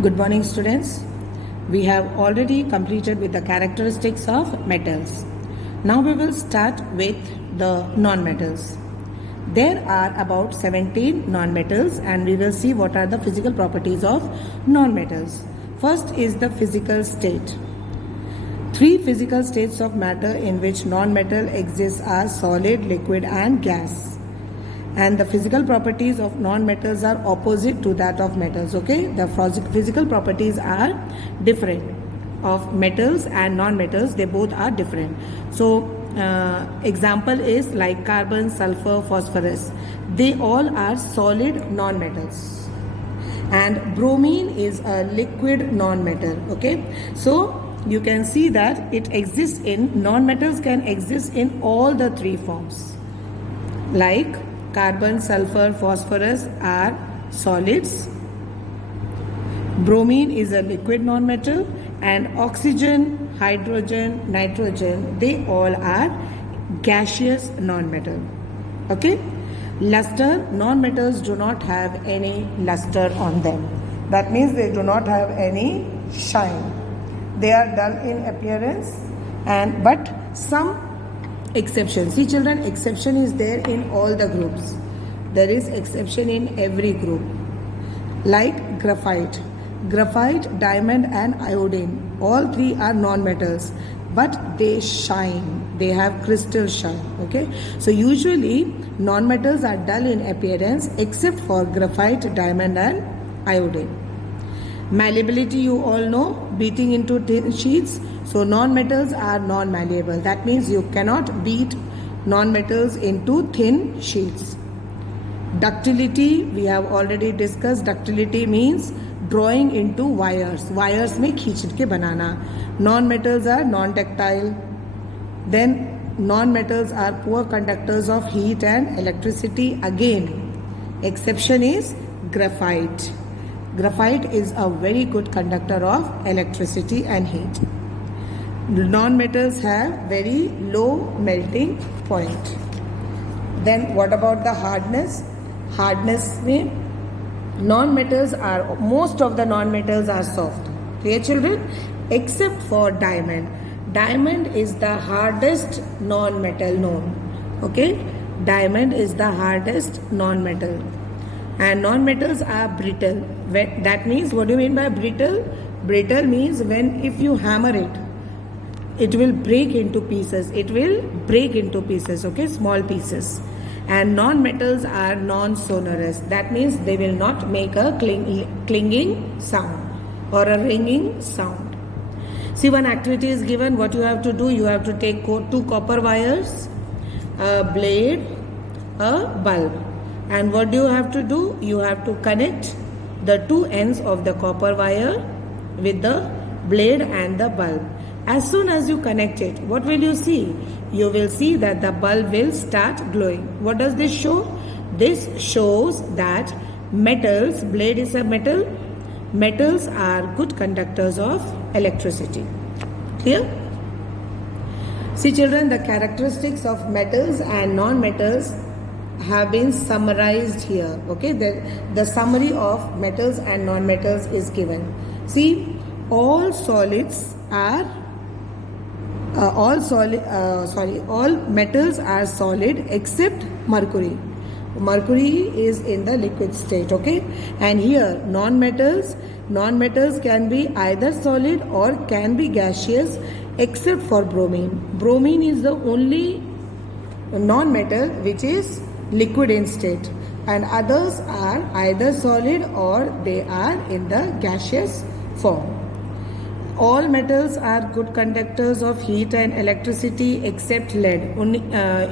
Good morning, students. We have already completed with the characteristics of metals. Now we will start with the non-metals. There are about 17 non-metals and we will see what are the physical properties of non-metals. First is the physical state. Three physical states of matter in which non-metal exists are solid, liquid and gas. And the physical properties of non-metals are opposite to that of metals. Okay, the physical properties are different of metals and non-metals. They both are different. So example is like carbon, sulfur, phosphorus. They all are solid non-metals, and bromine is a liquid non-metal. Okay, so you can see that it exists in non-metals, can exist in all the three forms. Like carbon, sulfur, phosphorus are solids. Bromine is a liquid non-metal, and oxygen, hydrogen, nitrogen, they all are gaseous non-metal. Okay? Luster, non-metals do not have any luster on them. That means they do not have any shine. They are dull in appearance, but some exception. See children, exception is there in all the groups. There is exception in every group. Like graphite. Graphite, diamond and iodine. All three are non-metals, but they shine. They have crystal shine. Okay. So usually non-metals are dull in appearance except for graphite, diamond and iodine. Malleability, you all know, beating into thin sheets. So non-metals are non-malleable. That means you cannot beat non-metals into thin sheets. Ductility, we have already discussed. Ductility means drawing into wires. Wires में खींच के बनाना. Non-metals are non-ductile. Then non-metals are poor conductors of heat and electricity. Again, exception is graphite. Graphite is a very good conductor of electricity and heat. Non-metals have very low melting point. Then what about the hardness? Hardness means most of the non-metals are soft. Clear children? Except for diamond. Diamond is the hardest non-metal known. Okay? Diamond is the hardest non-metal. And non-metals are brittle. That means, what do you mean by brittle? Brittle means if you hammer it, it will break into pieces. It will break into pieces, okay, small pieces. And non-metals are non-sonorous. That means they will not make a clinging sound or a ringing sound. See, one activity is given. What you have to do, you have to take two copper wires, a blade, a bulb. And what do you have to do? You have to connect the two ends of the copper wire with the blade and the bulb. As soon as you connect it, what will you see? You will see that the bulb will start glowing. What does this show? This shows that metals, blade is a metal, metals are good conductors of electricity. Clear? See children, the characteristics of metals and non-metals have been summarized here. Okay, the summary of metals and non-metals is given. See, all solids are all metals are solid except mercury. Mercury is in the liquid state. Okay, and here non-metals can be either solid or can be gaseous except for bromine. Bromine is the only non-metal which is liquid in state, and others are either solid or they are in the gaseous form. All metals are good conductors of heat and electricity except lead. Only,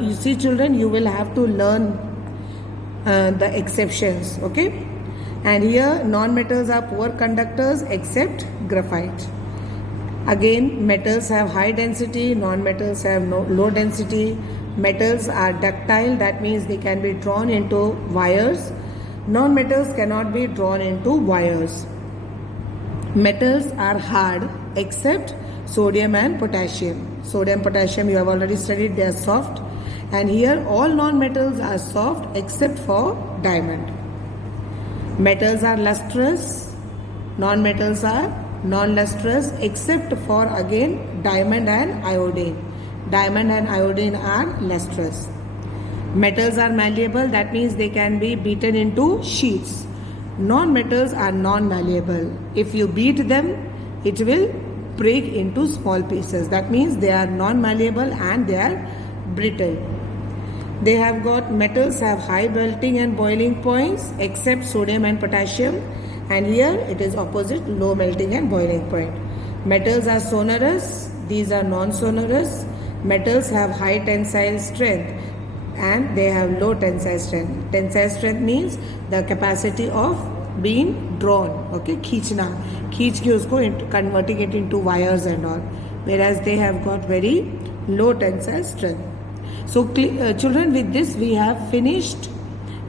you see children, you will have to learn the exceptions. Okay, and here non-metals are poor conductors except graphite. Again, metals have high density, non-metals have low density. Metals are ductile, that means they can be drawn into wires. Non-metals cannot be drawn into wires. Metals are hard except sodium and potassium. Sodium, potassium you have already studied, they are soft. And here all non-metals are soft except for diamond. Metals are lustrous Non-metals are non-lustrous except for again diamond and iodine. Diamond and iodine are lustrous. Metals are malleable, that means they can be beaten into sheets. Non-metals are non-malleable. If you beat them, it will break into small pieces. That means they are non-malleable and they are brittle. They have got metals have high melting and boiling points except sodium and potassium, and here it is opposite, low melting and boiling point. Metals are sonorous, these are non-sonorous. Metals have high tensile strength and they have low tensile strength. Tensile strength means the capacity of being drawn, okay, खींचना, खींच के उसको converting it into wires and all, whereas they have got very low tensile strength. So children, with this we have finished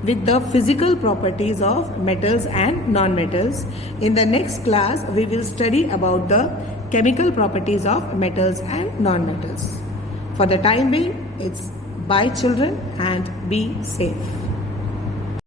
with the physical properties of metals and non-metals. In the next class we will study about the chemical properties of metals and non-metals. For the time being, it's bye children and be safe.